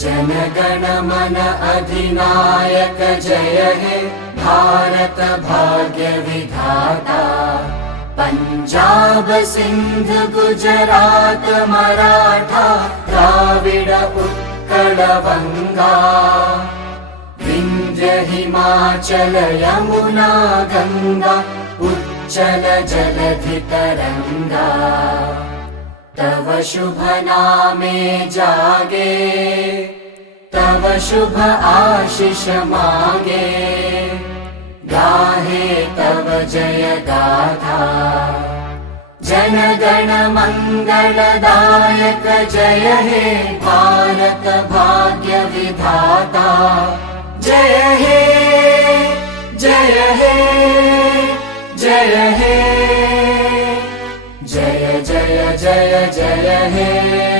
जनगण मन अधिनायक जय हे भारत भाग्य विधाता। पंजाब सिंध गुजरात मराठा द्राविड उत्कल बंगा। विंध्य हिमाचल यमुना गंगा उच्चल जलधि तरंगा। तव शुभ नामे जागे तव शुभ आशीष मागे। गाहे तव जय गाथा जनगण मंगलदायक जय हे भारत भाग्य विधाता। जय हे जय हे जय हे जय जय जय जय हे।